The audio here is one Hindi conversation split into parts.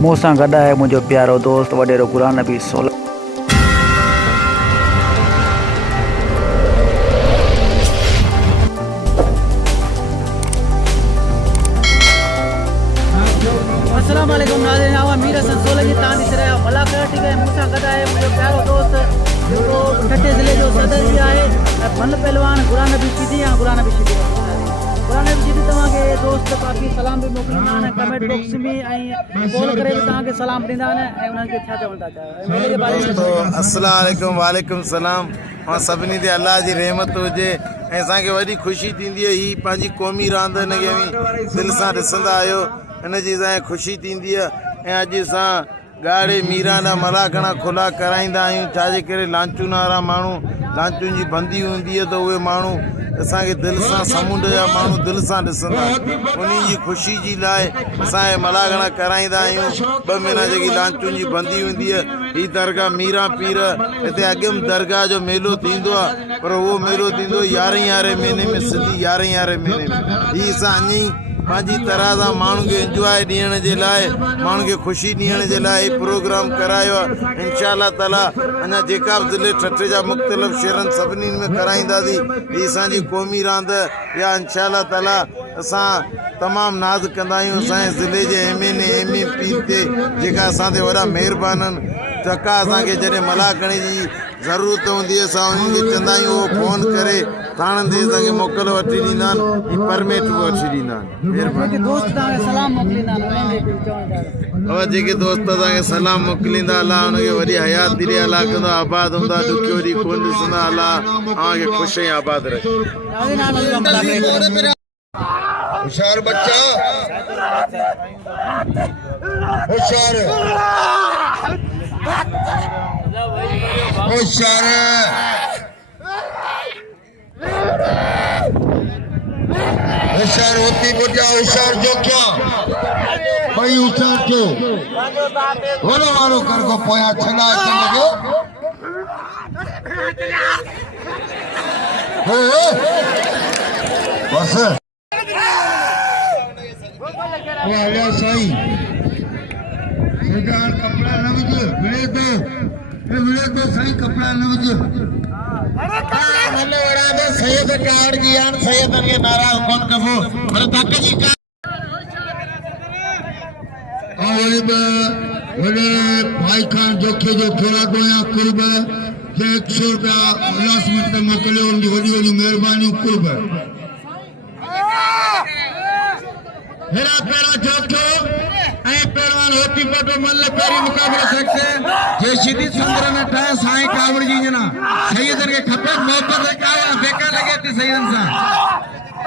मूसा गड्ढा है मुझे प्यारो दोस्त वडेरो गुलाम नबी सोला। अस्सलाम वालेकुम नाज़रीन, आवा मीर हसन सोलंकी तांदी से रहा भला कर ठीक है। मूसा गड्ढा है मुझे प्यारो दोस्त जो ठट्टे ज़िले जो सदर भी है फन पहलवान गुलाम नबी सिद्दी तव्हांखे दोस्त काफ़ी सलाम भी मोकिलींदा आहिनि कमेंट बॉक्स में ऐं कॉल करे भी तव्हांखे सलाम ॾींदा आहिनि ऐं उन्हनि खे छा चवणु था चाहियो मेले जे बारे में। अस्सलाम वालेकुम वालेकुम सलाम। ऐं सभिनी ते अल्लाह जी रहमत हुजे ऐं असांखे वॾी ख़ुशी थींदी आहे। हीअ पंहिंजी क़ौमी रांदि हिनखे दिलि सां ॾिसंदा आहियो, हिनजी असांखे ख़ुशी थींदी आहे। ऐं अॼु असां ॻाढ़े मीराना मलाखणा खुला कराईंदा आहियूं, छाजे करे लांचुनि वारा माण्हू लांचुनि जी बंदी हूंदी आहे त उहे माण्हू असांखे दिलि सां समुंड जा माण्हू दिलि सां ॾिसंदा आहिनि। उन जी ख़ुशी जी लाइ असांजे मलाखणा कराईंदा आहियूं। 2 महीना जेकी लांचुनि जी बंदी हूंदी आहे, हीअ दरगाह मीरा पीर हिते अॻियम दरगाह जो मेलो थींदो आहे, पर उहो मेलो थींदो 11 महीने में, सिधी 11 महीने में। हीअ असां अञा पंहिंजी तरह सां माण्हुनि खे इंजॉय ॾियण जे लाइ, माण्हुनि खे ख़ुशी ॾियण जे लाइ प्रोग्राम करायो आहे। इंशा ताला अञा जेका बि ज़िले ठठे जा मुख़्तलिफ़ शहरनि सभिनी में कराईंदासीं। हीअ असांजी क़ौमी रांदि या इंशा ताला असां तमामु नाज़ कंदा आहियूं असांजे ज़िले जे MP ते जेका असां ते वॾा महिरबान आहिनि। टका असांखे जॾहिं मलाखणे जी ज़रूरत हूंदी आहे असां उन्हनि खे चवंदा आहियूं, उहो फ़ोन करे थाणनि ते असांखे मोकल वठी ॾींदा आहिनि, परमिट बि वठी ॾींदा आहिनि। महिरबानी। जेके दोस्त तव्हांखे सलाम मोकिलींदा अलाह हुनखे वॾी हयात ॾे, अलाह कंदो आबाद हूंदा, ॾुखियो ॾींहुं कोन ॾिसंदा, अलाह तव्हांखे ख़ुशि ऐं आबाद रखे। होशियार बच्चा, होशियार होशियार होशियार होती बुझा होशियार जो क्या भाई होशियार क्यों बोलो मारो कर को पोया छना चलो बस वाला सही सरकार कपड़ा न विझ मिले तो सही कपड़ा न विझ भले वड़ा दे सैयद काड़ जी आन सैयद के नारा हुकुम कबो भले तक जी का वले भाई खान जोखे जो थोड़ा दो या कुर्ब के 100 रुपया लास्ट मिनट में मोकले उनकी वडी मेहरबानी कुर्ब हेरा पेरा जोखो ऐ पहलवान होती पटो मल्ल पेरी मुकाबला सकते जे सिद्धि सुंदर में ठाए साईं कावड़ जी जना सैयदन के खपे मोहब्बत का बेका लगे थी सैयदन सा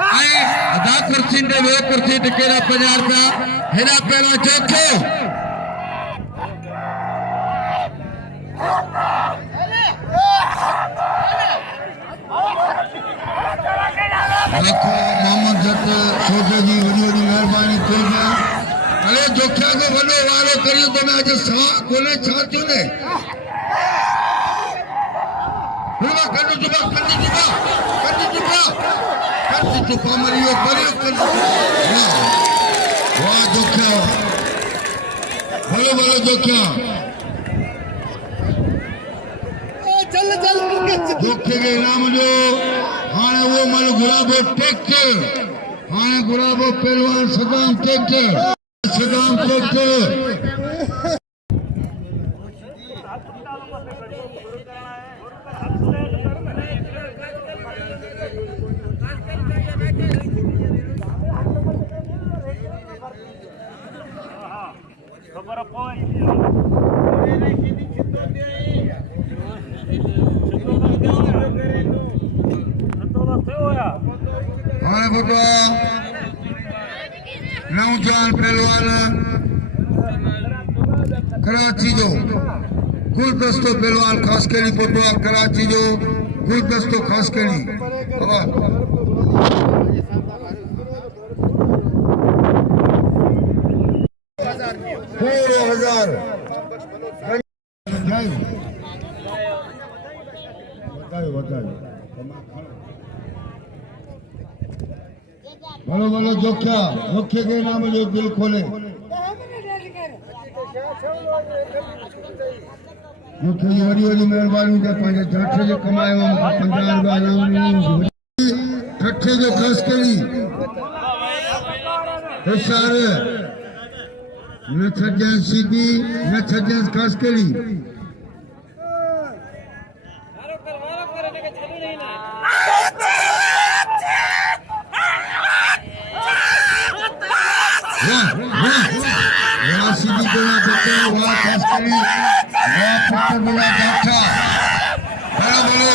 ऐ अदा करसिन दे 1% केरा 50 रुपया हेरा पहलवान जोखो मोहम्मद जट छोटे जी वडी मेहरबानी कर गया। अरे जोखिया को वडो वारो करियो तो मैं आज सवा कोने छात्यो ने हुआ कंडू चुपा मरियो करियो कंडू वाह जोखिया भलो जोखिया जोखे के नाम जो हाँ वो मन गुलाबो टेक्टर हाँ गुलाबो पहलवान सदाम टेक्टर हाँ बेटा नौजवान पहलवान कराची जो गुलदस्तो पहलवान खास करी पोतो कराची जो गुलदस्तो खास करी 2000 बोलो बोलो जोख्या मुख्य के नाम जो दिल खोले मूंखे वॾी वॾी महिरबानी त पंहिंजे ठाठे जो कमायो मूंखे 50 रुपया इनाम ठाठे जो ख़ासि करी होशियार न छॾजांइ सीधी न छॾजांइ ख़ासि करी सीधी बोला बच्चा वाह ख़ासि करी वाह पुत्र बोला ठाठा बड़ा बोलो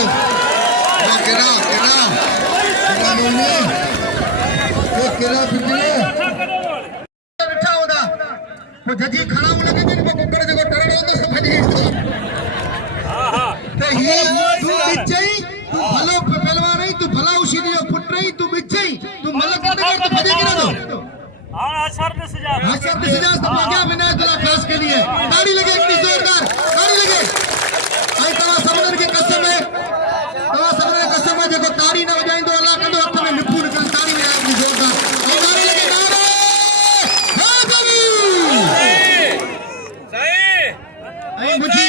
केरा केरा केरा बोलने केरा पिछले बैठा होता तो जजी खड़ा होने के दिन को कोकरे देखो टरड़ होता सब भजी तो ये तू बिचई तू भलो पहलवान नहीं तू भला उसी दियो फुट रही तू बिचई तू मलक नहीं तो भजी गिरा दो आशर से सजा सब क्या मैंने तुला खास के लिए ताड़ी लगे इतनी जोरदार ताड़ी लगे आई तवा समंदर के कसम है देखो ताड़ी ना बजाई दो अल्लाह का दो हथ में निपुण कर ताड़ी में इतनी जोरदार और ताड़ी लगे नारे हां बाबू सही आई मुझे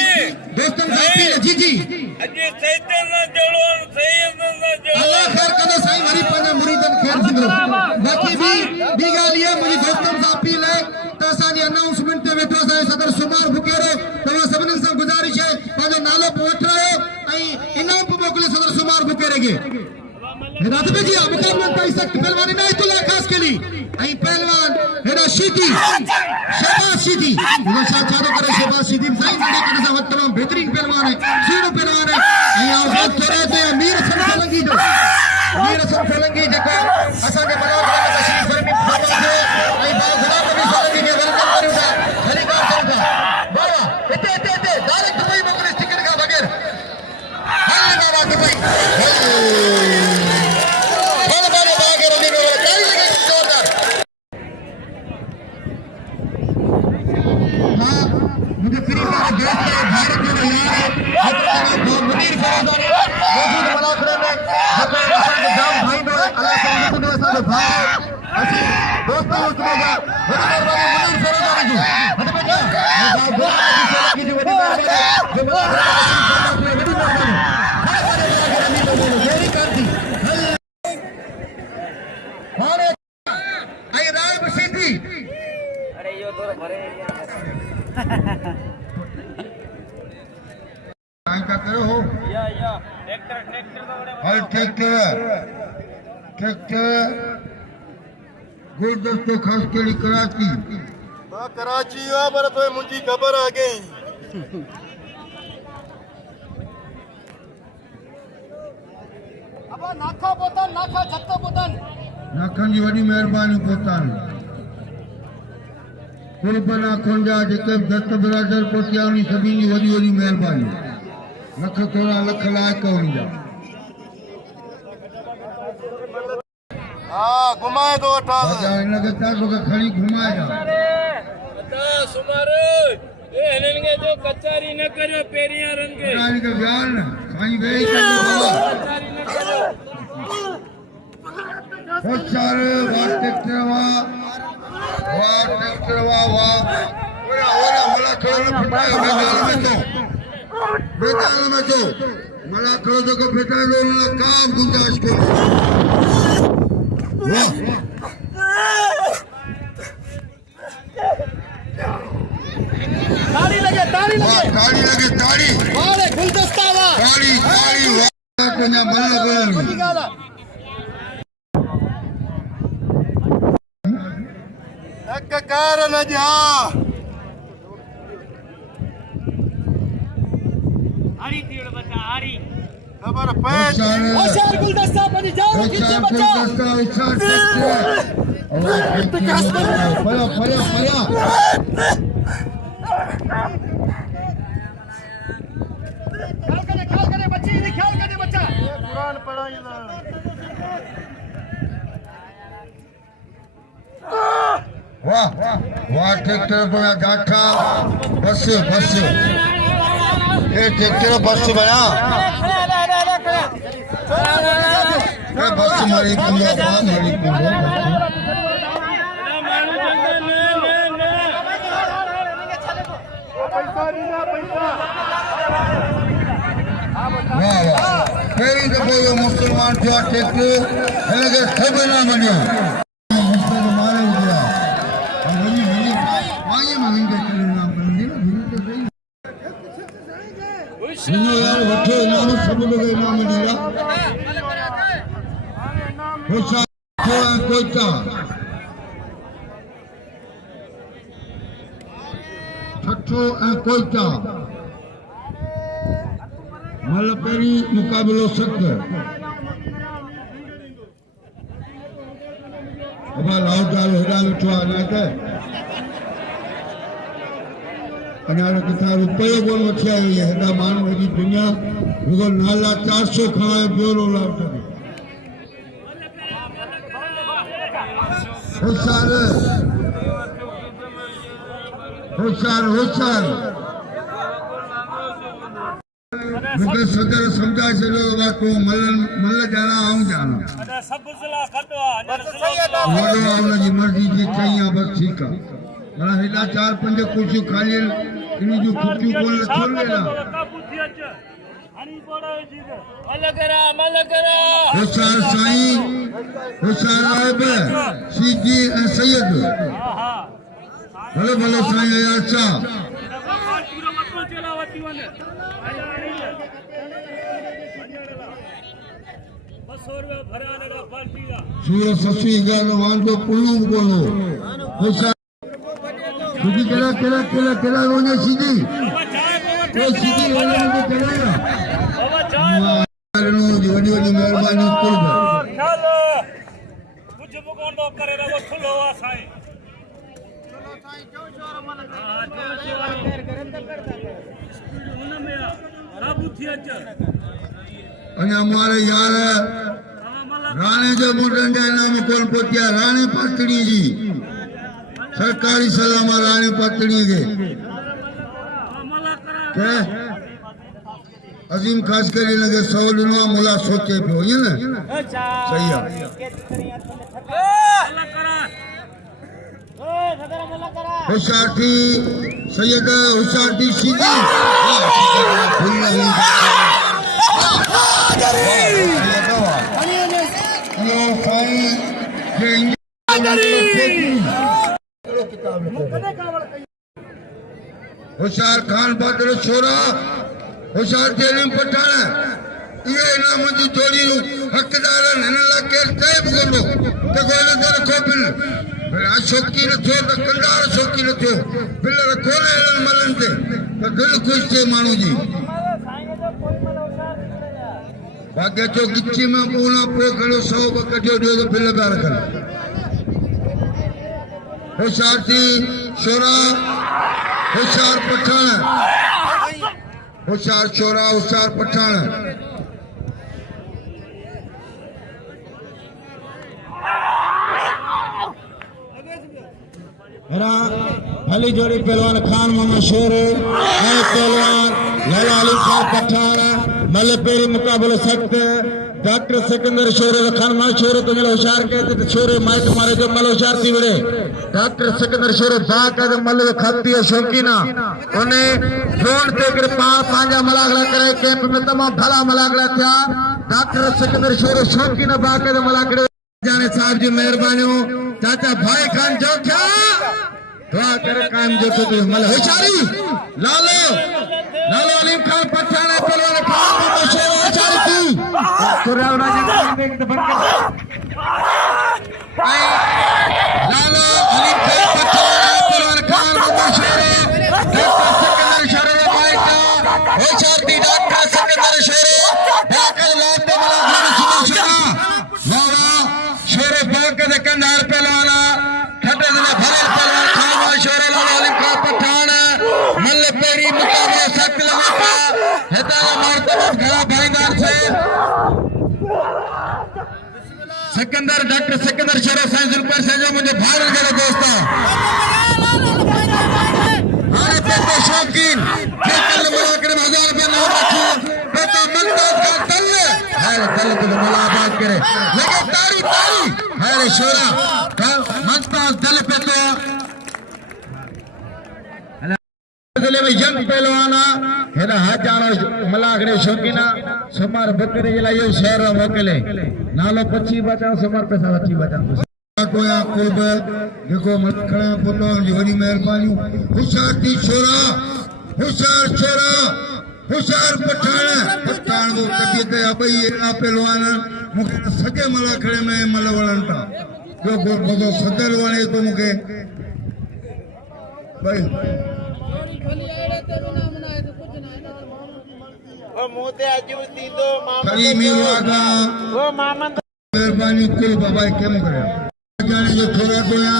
दोस्तों साथी जी जी अजी सैयदन ना जोड़ो सैयदन ना जोड़ो अल्लाह खैर कदो साईं वरी पंजा मुरीदन खैर सिंदरो बाकी भी गाल ये मुझे दोस्तन से अपील है त असांजी अनाउंसमेंट ते वेठो असांजे सदर सुमार बुकेरो तव्हां सभिनी सां गुज़ारिश है पंहिंजो नालो वठ रहियो ऐं इनाम पे मोकिलियो सदर सुमार बुकेरे खे हिदायत में जी मुकाबला कई सख्त पहलवानी ना इतला खास के लिए ऐं पहलवान हेडा शीदी शहबाज शीदी इधर छाछा तो करे शहबाज शीदी साईं जडे करे सा तमाम बेहतरीन पहलवान है सुहिणो पहलवान है ऐं आवाज़ थोरे ते अमीर हसन सोलंकी जो अमीर हसन सोलंकी जेको असांजे मनोहर में तशरीफ फरमी फरमायो ऐं बाबा गुलाम नबी सोलंकी खे वेलकम करियो था हरिकार करियो था बाबा हिते डायरेक्ट कोई मोकिले टिकट खां बगैर हले बाबा के भाई मुझे फ्री का दोस्त है भारत में यार मुनीर फरादानी मौजूद मलाखरे में जब असांजे जाम भाई में अल्लाह साहब ने असांजो भाई असी दोस्त उसमें जा बड़ी मेहरबानी मुनीर फरादानी जी हद में जा की जी बड़ी मेहरबानी जो बड़ी मेहरबानी देरी कर दी माने आई राय बसीती अरे यो दो भरे क्या करो हो या ट्रैक्टर तो बड़े हल ट्रैक्टर गुलदस्तो खास के लिए कराची कराची आ पर तो मुझी खबर आ गई अब नाखा बोतन नाखा छत्तो बोतन नाखन जी वडी मेहरबानी पोतान कुर्बाना खोंजा जेके दस्त बिरादर पोतियानी सभी जी वडी वडी मेहरबानी लख थोड़ा लख लायक होंदा हां घुमाए दो अठा राजा इन के तारो के खड़ी घुमाए जा बता सुमार ए हनन के जो कचारी न करियो पेरिया रन के इन के बयान साईं वेई करियो कचारी न करियो होचार वाह ट्रैक्टर वाह ओरा मला थोड़ा फिटायो मैदान में तो मला खड़ो तो को फिटायो ना काम गुंजाइश को वाह ताड़ी लगे ताड़ी वाह गुलदस्ता वाह ताड़ी वाह कोना मन लगो एक कारण जा हरी तीड़ बता हरी खबर पैच होशियार गुलदस्ता बनी जाओ खींचे बच्चा फला ख्याल करे बच्ची ने ख्याल करे बच्चा कुरान पढ़ाई ना वाह ट्रैक्टर बना गाठा बस ये ट्रैक्टर बस बना बस मारी पहिरीं दफ़ो इहो मुस्लमान थियो आहे टेकू हिनखे सभु न मञियो मारे विझिया वञी वञी पाणी में वञी करे नाम करंदी न यार वठो इनाम सभु लोग इनाम ॾींदा होशियार थियो ऐं कोयता छठो ऐं कोयता मल पहिरीं मुक़ाबिलो सख़्त अबा लाहौर हेॾा वेठो आहे न त अञा किथां रुपयो कोन वठी आयो आहे हेॾा माण्हू हेॾी दुनिया रुगो नाला 400 खणायो ॿियो रोला होशियार होशियार होशियार मुझे सदर समझाए चलो बात को मल्ल जाना आऊं जाना वडो आवला जी मर्जी जी चाहिए बस ठीक है मला हेडा 4-5 कुर्सियों खाली इनी जो कुर्सियों कोन छोड़ लेला होशियार साईं होशियार आयब सीधी सैयद भले भले साईं अच्छा सूरज ससी गानो वांडो पुल्लू बोलो होशियार सीधी केला रोने सीधी वो सीधी रोने में चलेगा नो जो वडी मेहरबानी कर ख्याल कुछ मुकोंडो करे रो थुलो आ साईं चलो साईं जो शोर मन अने हमारे यार राणे जो मोटन जा नाम कौन पोतिया राणे पटड़ी जी सरकारी सलाम राणे पटड़ी के अजीम खास करे लगे 100 दिनों मुला सोचे पियो ये ना सही है होशियार थी सैयद होशियार थी सीधी होशियार खान बहादुर छोरा होशियार तेलीम पठान ये इनाम जी जोड़ी हकदार हिन लाइ केरु चए बि कोन त कोई नज़र खोपिन शौक़ी न थियो त कंदार शौक़ी न थियो बिलर खोले अहिड़नि मलनि ते त दिलि ख़ुशि थिए माण्हू जी भाग्य चो गिची में पूना पोइ खणो 100 ॿ कढियो ॾियो त बिल पिया रखनि होशियार थी छोरा होशियार पठान होशियार छोरा होशियार पठान भली जोड़ी पहलवान खान मोहम्मद शेर पहलवान लाला अली खान पठान मल पेरी मुकाबलो सख्त डॉक्टर सिकंदर शेर खान मा शेर तो मिलो होशियार कहते तो शेर माइट मारे जो मल होशियार थी बड़े डॉक्टर सिकंदर शेर बा का मल खाती है शौकीना उन्हें फोन ते कर पांजा मलागला करे कैंप में तमाम भला मलागला था डॉक्टर सिकंदर शेर शौकीना बा का मलागले जाने साहब जी मेहरबानी चाचा भाई खान जो क्या दुआ करे कायम जो तो मल होशियारी लालो लालो अलीम खान पठान पहलवान खान मोहम्मद शेर होशियारी थी कुरावना जी देख तो बनकर लालो अलीम खान पठान पहलवान खान मोहम्मद शेर डॉक्टर सिकंदर शेर भाई का होशियार थी डॉक्टर सिकंदर शेर बाकर लाते मला सुन सुना वाह शेर बाकर कंधार पहलवाना खटे दिले भले पहलवान खान शेर लालो अलीम खान पठान मल पेरी मुकाबला सख्त लगा हेता मर्तबा घड़ा भाईदार से सिकंदर डॉक्टर सिकंदर शेर साइंस पर से जो मुझे भार करे दोस्तों अरे पेटे शौकीन कल मुलाकात में 1000 रुपए ना रखो पेटे मुमताज का तल है तल को मुलाकात करे लेकिन तारी तारी है शोरा मुमताज दिल पे तो जिले में यंग पहलवान हेना हाजानो मलागड़े शौकीना समार बकरे जे लायो शहर मोकले नालो 25 बचा समार पैसा 25 बचा कोया कुर्ब देखो मखणे पुनो जी वडी मेहरबानी होशियार थी छोरा होशियार पठान वो कभी ते अबई एना पहलवान मुखे सजे मलाखड़े में मल वळंता जो गो सदर वणे तो मुखे भाई खरी मेरो आगा मेहरबानी कुल बाबा केम करे जाने जो छोरा कोया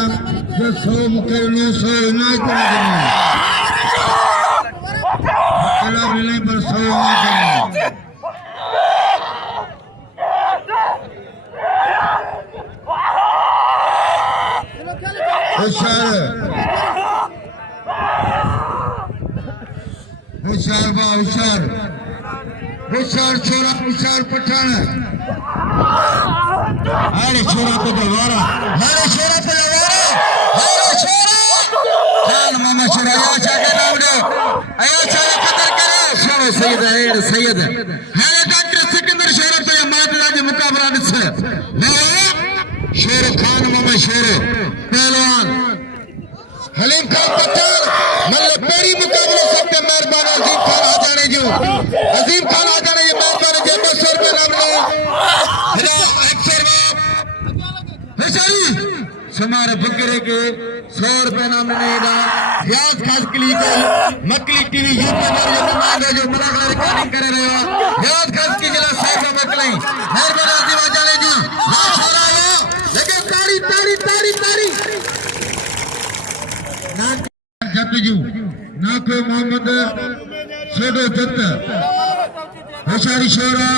जो 100 मुखे 900 इनायत नहीं कला नहीं पर 100 इनायत होशियार छोरा होशियार पठान अरे छोरा तो बलवारा जान मामा छोरा या चाके नाम दे आया चाके कदर करे छोरो सैयद है डॉक्टर सिकंदर शोर तो मातला जी मुकाबला दिस शेर खान मामा शेर पहलवान हलीम खान पठान मतलब पेरी मुकाबला सबके मेहरबान अजीम खान आ जाने ये मेहरबान जे 200 रुपए नाम ले हिरा समारे बकरे के 100 रुपए नाम ने दा व्याज खास क्लिक मकली टीवी यूट्यूब जो मान जो मना रिकॉर्डिंग करे रहे हो व्याज खास की जिला साहब मकलाई मेहरबान अजीम आ जाने जी छोरा लेकिन तारी ना जत जू ना को मोहम्मद सोडो जत होशियारी शोरा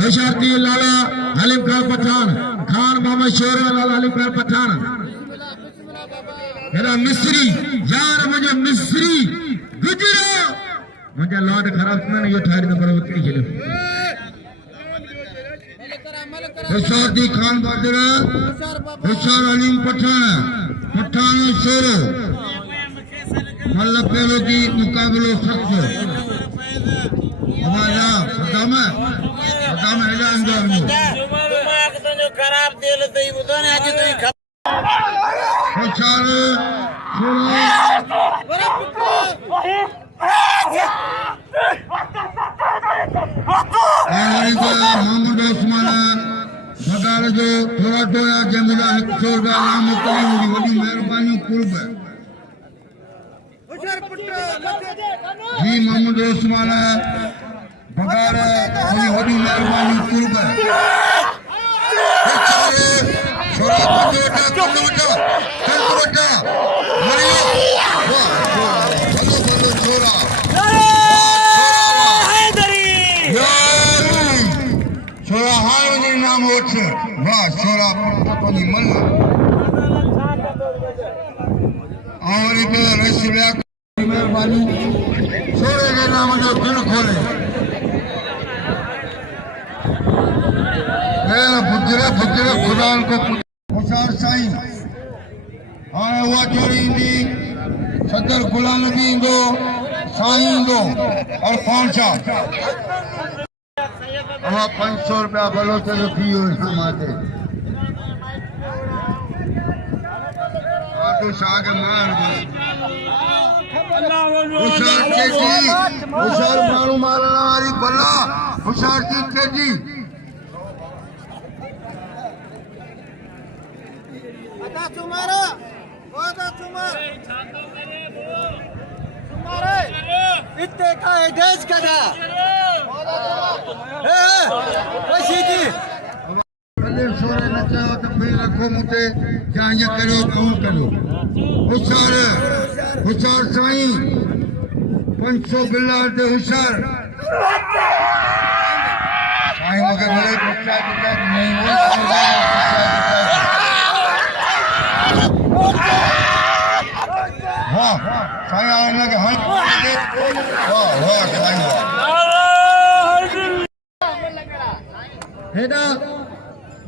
होशियारती लाला हलीम खान मोहम्मद शोरा लाला हलीम खान पठान मेरा मिस्री यार मुझे मिस्री गुजरा मुझे लॉर्ड खराब ना ये ठाड़ी नंबर उतरी चले होशियारती खान बादरा होशियार हलीम पठान शोरो मतलब पहले की मुकाबलो सख्त हमारा सदाम है अंदर में दिमाग तो जो खराब दिल तो ये बुतो ने आज तो ही होशियार मोहम्मद उस्मान बगाल जो थोड़ा थोड़ा जमीला 100 रुपया नाम करी बड़ी मेहरबानी कुर्ब जी मोहम्मद उस्मान बगार बड़ी मेहरबानी कुर्ब छोरा हाय नाम उठ वाह छोरा पटनी मन और इधर रसुलिया मेहरबानी छोरे के नाम जो दिल खोले पुजरे खुदा को होशियार साईं हाणे उहा जोड़ी ईंदी सदर गुलाम नबी ईंदो साईं ईंदो और कौन सा 500 रुपया भलो चलो थी वियो माते तो साग मार होशियार माण्हू मारण वारी भला होशियार थी केजी इतने का एड्रेस कदा सोरे न चयो त फिर रखो मुते या ये करो करो होशियार साईं 500 बिल्ला दे होशियार साईं मगे मिले कुत्ता नहीं वाह साईं आने के हाथ वाह साईं हेदा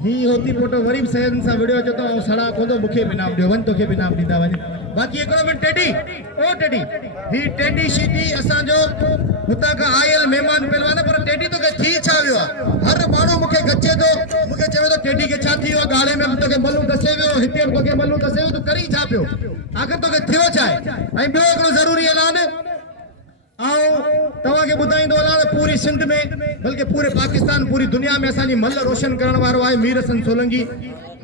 ही होती फोटो वरी सहन सा वीडियो जो तो सड़ा को तो मुखे भी नाम दियो वन तो के भी नाम दीदा वने बाक़ी हिकिड़ो मिंट टेडी ओ टेडी ही टेडी शीटी असांजो हुतां खां आयल महिमान पहलवान पर टेडी तोखे थी छा वियो आहे हर माण्हू मूंखे गचे थो मूंखे चवे थो टेडी खे छा थी वियो आहे गाड़े में बि तोखे मलू दसे वियो हिते बि तोखे मलू दसे वियो तूं करी छा पियो आख़िर तोखे थियो छा आहे ऐं ॿियो हिकिड़ो ज़रूरी ऐलान तव्हांखे ॿुधाईंदो हलां पूरी सिंध में बल्कि पूरे पाकिस्तान पूरी दुनिया में असांजी मल रोशन करण वारो आहे मीर हसन सोलंकी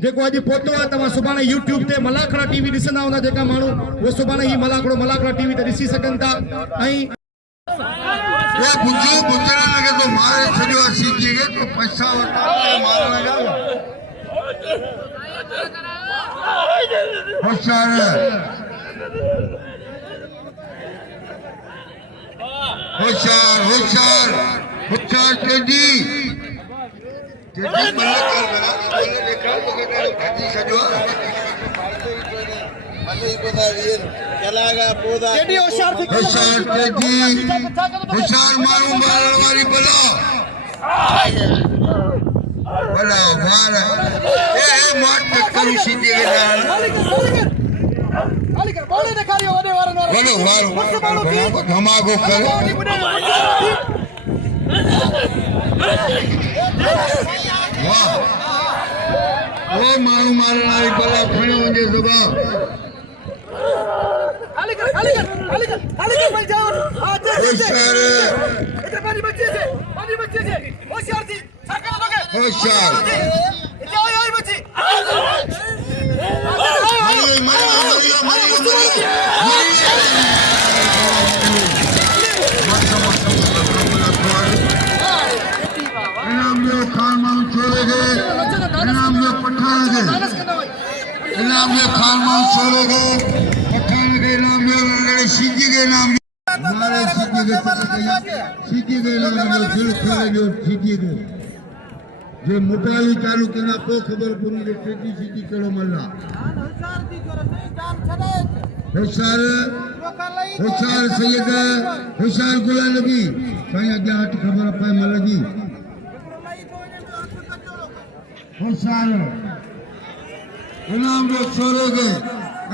जेको अॼु पहुतो आहे तव्हां सुभाणे यूट्यूब ते मलाखड़ा टीवी ॾिसंदा हूंदा जेका माण्हू उहे सुभाणे ही मलाखड़ा टीवी ते ॾिसी सघनि था ऐं वो गुजरा लगे तो मारे छड़ियो सीखिएगा तो पैसा मार लगा होशियार होशियार होशियार होशियार टेडी टेडी मल्ला कर बना बोले देखा तो खाती छड़ियो होशियार टेडी होशियार मारू मारण वाली बला बला मार ए मार करू सीधे के नाल बोलो मारो धमाको कर वाह ओ मारू मारण वाली बला खणे वंजे सुबह खान छोड़े गए पठान के नाम सीखी के नाम हमारे सीखी के नाम दिल खेले सीखी के जो मुटाली चालू के ना को खबर पूरी रे सीखी सीखी करो मल्ला होशियार होशियार सैयद होशियार गुलाम नबी साईं अगे हट खबर पाए मल्ला जी होशियार इनाम जो छोरे के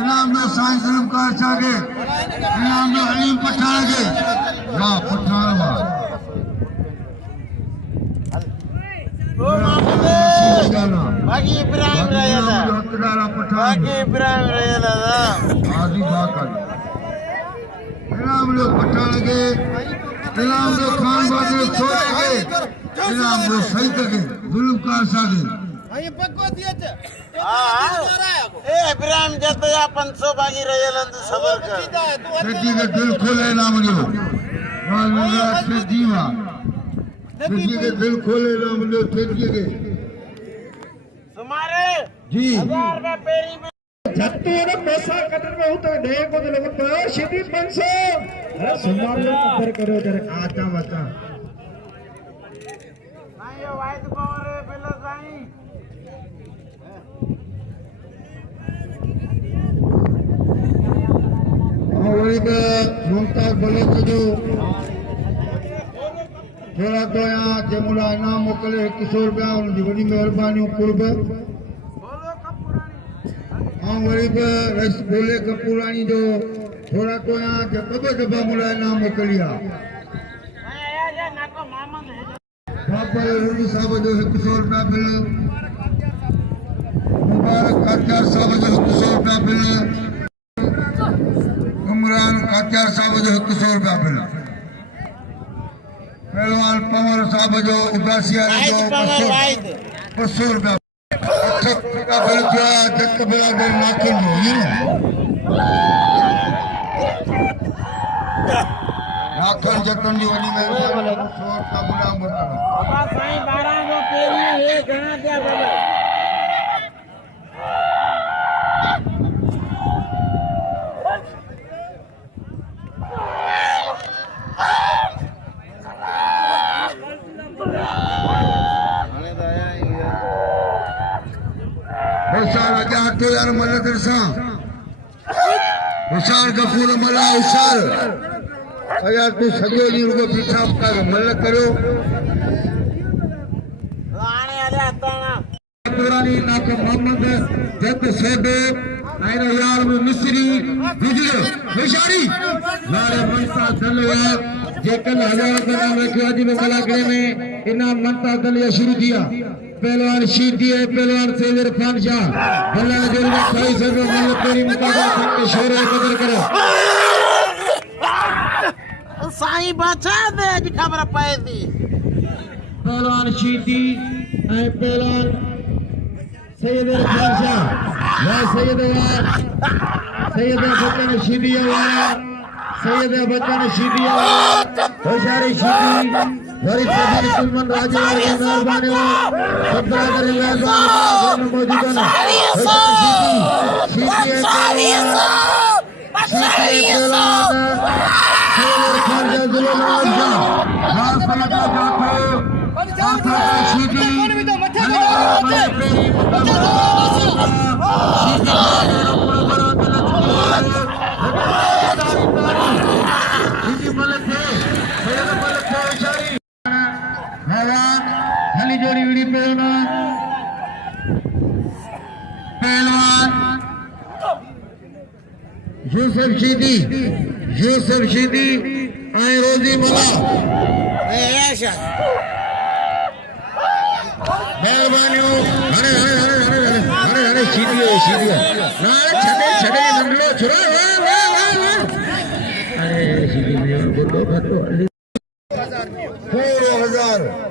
इनाम जो साईं सलीम कार के इनाम जो हलीम पठान के वाह पठान वाह बाकी इब्राहिम रहेला बाकी इब्राहिम रहेला आदि बाकर इनाम जो पठान के इनाम जो खान बादल छोरे के इनाम जो सईद के जुल्म कार के ए इब्राहिम जत या 500 बाकी रहेला तो सबर कर सेठी के दिल खोले नाम जो वाह लगा सेठी वाह सेठी के दिल खोले नाम जो सेठी के तुम्हारे जी 1000 रुपए पेरी में जत्तो ने पैसा कटन में हूं तो दे को लगे तो सीधी 500 अरे सुमार में ऊपर करो जरा आता बता नहीं ये वाइट पावर है पहले साईं और एक मुमताज बोले तो जो थोड़ा तो यहाँ जमुना इनाम मोकले 100 रुपया उनकी बड़ी मेहरबानी कुर्ब हाँ वरी पे रस बोले कपूरानी जो थोड़ा तो यहाँ जब दबा मुला इनाम मोकलिया पापा रूडी साहब जो 100 रुपया बिल मुबारक काचार साहब जो 100 रुपया बिल इमरान काचार साहब जो 100 रुपया बिल पहलवान पवन साहब जो उदासिया जो 200 रुपया बिल जो जत बराबर माखन जो माखन जतन जी वडी में 100 रुपया गुलाम बना बाबा साईं 12 जो पेरी है घणा क्या बाबा होशियार अॻियां हटो यार मदद सां होशियार गफूर मला होशियार यार तूं सॼो ॾींहुं रुॻो बीठा मल करियो आने वाले हताना पुरानी नाक मोहम्मद जद सोडो आयरा यार में मिस्री गुजरे होशियारी नारे मनता दल जे कल हजार का नाम रखियो जी में कलाकड़े में इनाम मनता दल शुरू किया पहलवान शीती है पहलवान सेवर खान शाह बल्ला जोर में 28 रुपए मल्ल पेरी मुकाबला करके शोरे कदर करो साईं बचा दे अज खबर पाए थी पहलवान शीती है पहलवान सेवर खान शाह वाह सैयद बच्चन शीदिया वाला सैयद बच्चन शीदिया होशियारी शीदी वरी सभी सुमन राजे वाले मेहरबानी सब्रा करे मेहरबानी मौजूदा ना शीदी सेवर खान शाह जुलूल जा वाह सलाका जाको शीदी हली जोड़ी विड़ी पहलवान यूसुफ शीदी आए रोजी मला मेहरबानी अरे शीदी छठे नंगलो छुरा अरे शीदी 16,000